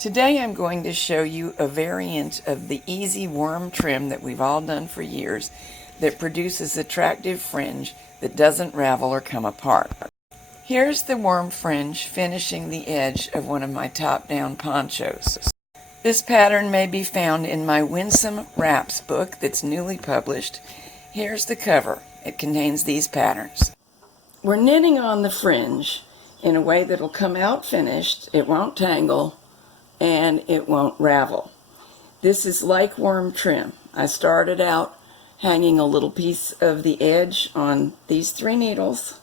Today I'm going to show you a variant of the easy worm trim that we've all done for years that produces attractive fringe that doesn't ravel or come apart. Here's the worm fringe finishing the edge of one of my top-down ponchos. This pattern may be found in my WINSOME WRAPS book that's newly published. Here's the cover. It contains these patterns. We're knitting on the fringe in a way that'll come out finished, it won't tangle, and it won't ravel. This is like worm trim. I started out hanging a little piece of the edge on these 3 needles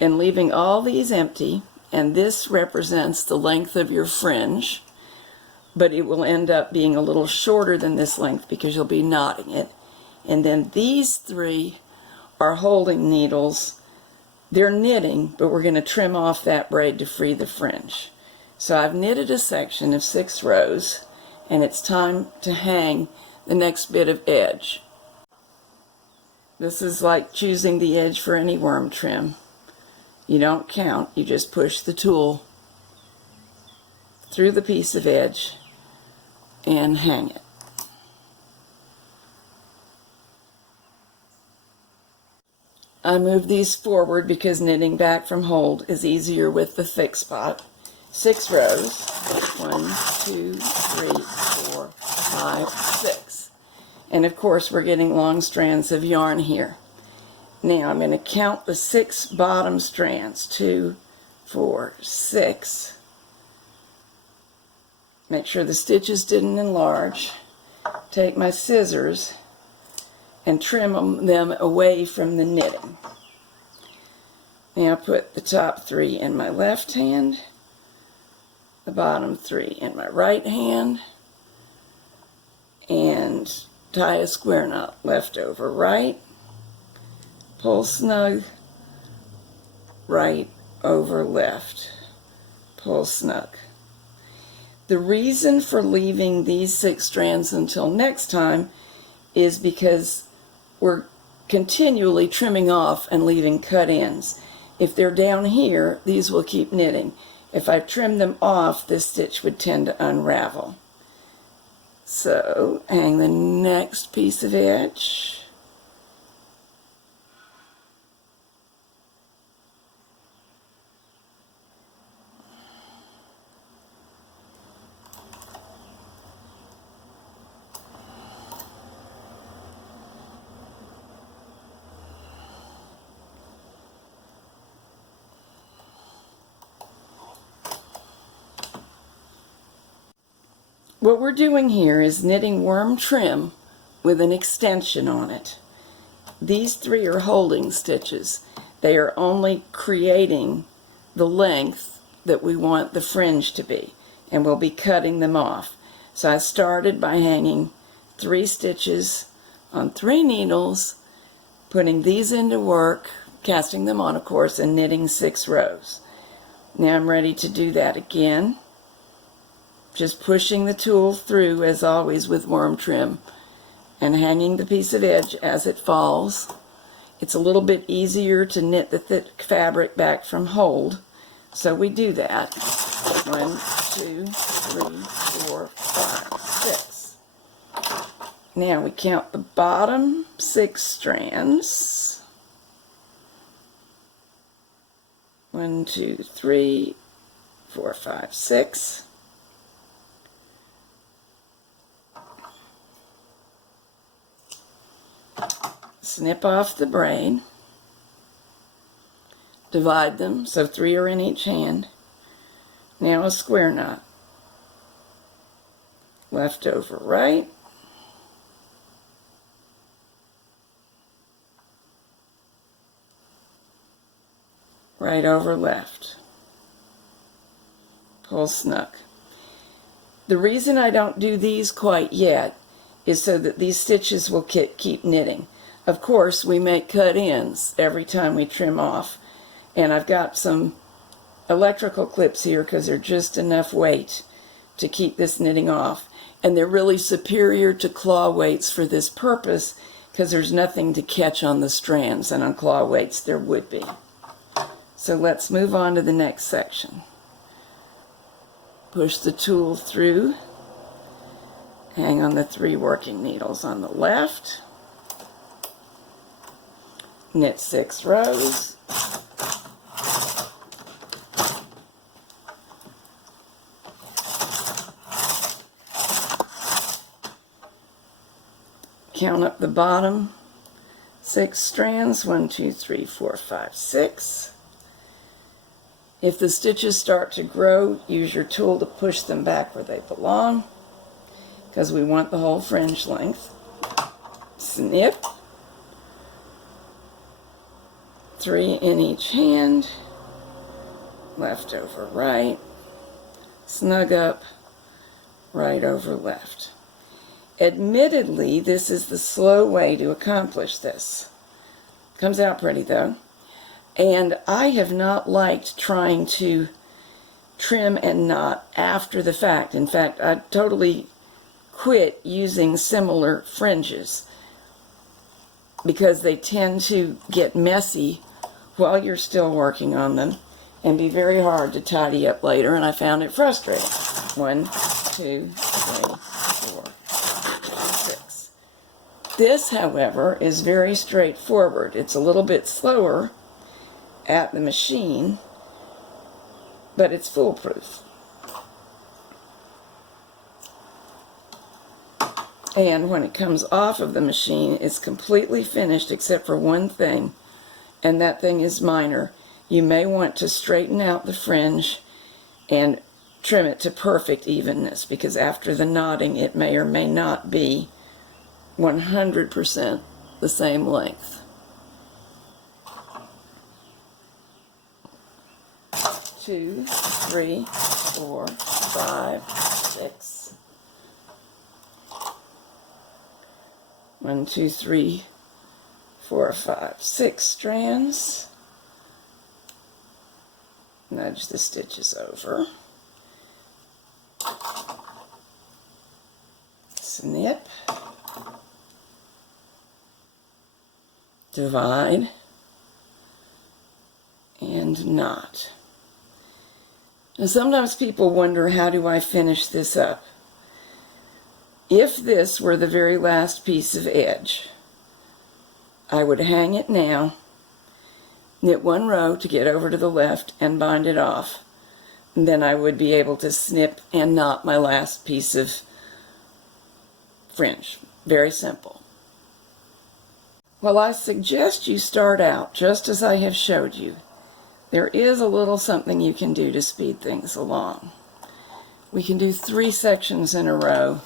and leaving all these empty, and this represents the length of your fringe, but it will end up being a little shorter than this length because you'll be knotting it. And then these 3 are holding needles. They're knitting, but we're going to trim off that braid to free the fringe. So I've knitted a section of 6 rows, and it's time to hang the next bit of edge. This is like choosing the edge for any worm trim. You don't count, you just push the tool through the piece of edge and hang it. I move these forward because knitting back from hold is easier with the thick spot. 6 rows, 1, 2, 3, 4, 5, 6. And of course we're getting long strands of yarn here. Now I'm going to count the 6 bottom strands, 2, 4, 6. Make sure the stitches didn't enlarge. Take my scissors and trim them away from the knitting. Now put the top 3 in my left hand, the bottom 3 in my right hand, and tie a square knot left over right, pull snug, right over left, pull snug. The reason for leaving these 6 strands until next time is because we're continually trimming off and leaving cut ends. If they're down here, these will keep knitting. If I trim them off, this stitch would tend to unravel. So, hang the next piece of edge. What we're doing here is knitting worm trim with an extension on it. These 3 are holding stitches. They are only creating the length that we want the fringe to be, and we'll be cutting them off. So I started by hanging 3 stitches on 3 needles, putting these into work, casting them on of course, and knitting 6 rows. Now I'm ready to do that again. Just pushing the tool through, as always with worm trim, and hanging the piece of edge as it falls. It's a little bit easier to knit the thick fabric back from hold, so we do that. 1, 2, 3, 4, 5, 6. Now we count the bottom 6 strands. 1, 2, 3, 4, 5, 6. Snip off the braid, divide them so 3 are in each hand. Now a square knot, left over right, right over left, pull snug. The reason I don't do these quite yet is so that these stitches will keep knitting. Of course, we make cut ends every time we trim off, and I've got some electrical clips here because they're just enough weight to keep this knitting off, and they're really superior to claw weights for this purpose because there's nothing to catch on the strands, and on claw weights there would be. So let's move on to the next section. Push the tool through, hang on the 3 working needles on the left, knit 6 rows, count up the bottom 6 strands, 1, 2, 3, 4, 5, 6. If the stitches start to grow, use your tool to push them back where they belong, because we want the whole fringe length. Snip, 3 in each hand, left over right, snug up, right over left. Admittedly, this is the slow way to accomplish this. Comes out pretty though. And I have not liked trying to trim and knot after the fact. In fact, I totally quit using similar fringes because they tend to get messy while you're still working on them and be very hard to tidy up later, and I found it frustrating. 1, 2, 3, 4, 6. This, however, is very straightforward. It's a little bit slower at the machine, but it's foolproof. And when it comes off of the machine, it's completely finished except for one thing, and that thing is minor. You may want to straighten out the fringe and trim it to perfect evenness, because after the knotting it may or may not be 100% the same length. 2, 3, 4, 5, 6. 1, 2, 3, 4, 5, 6 strands. Nudge the stitches over. Snip. Divide. And knot. And sometimes people wonder, how do I finish this up? If this were the very last piece of edge, I would hang it now, knit 1 row to get over to the left and bind it off. And then I would be able to snip and knot my last piece of fringe. Very simple. Well, I suggest you start out just as I have showed you. There is a little something you can do to speed things along. We can do 3 sections in a row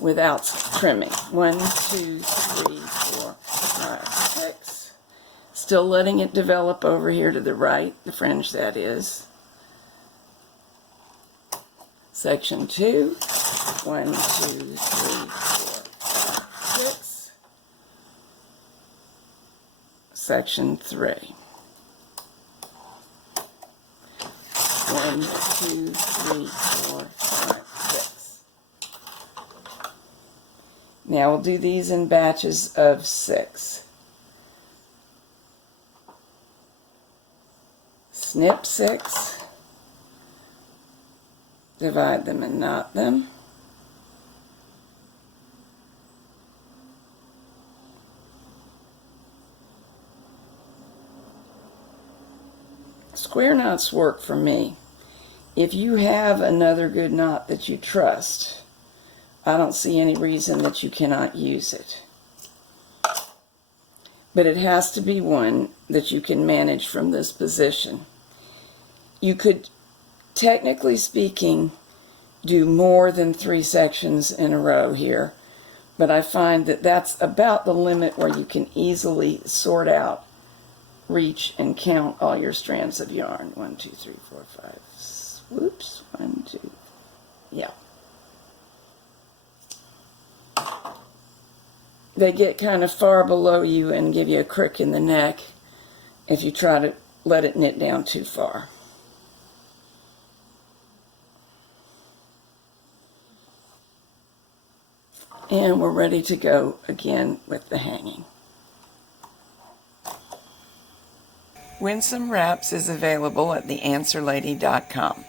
without trimming. 1, 2, 3, 4, 5, 6. Still letting it develop over here to the right, the fringe that is. Section 2. 1, 2, 3, 4, 5, 6. Section 3. 1, 2, 3, 4, 5, 6. Now we'll do these in batches of 6. Snip 6. Divide them and knot them. Square knots work for me. If you have another good knot that you trust, I don't see any reason that you cannot use it. But it has to be one that you can manage from this position. You could, technically speaking, do more than 3 sections in a row here, but I find that that's about the limit where you can easily sort out, reach, and count all your strands of yarn. 1, 2, 3, 4, 5. Whoops. 1, 2. Yeah. They get kind of far below you and give you a crick in the neck if you try to let it knit down too far. And we're ready to go again with the hanging. Winsome Wraps is available at theanswerlady.com.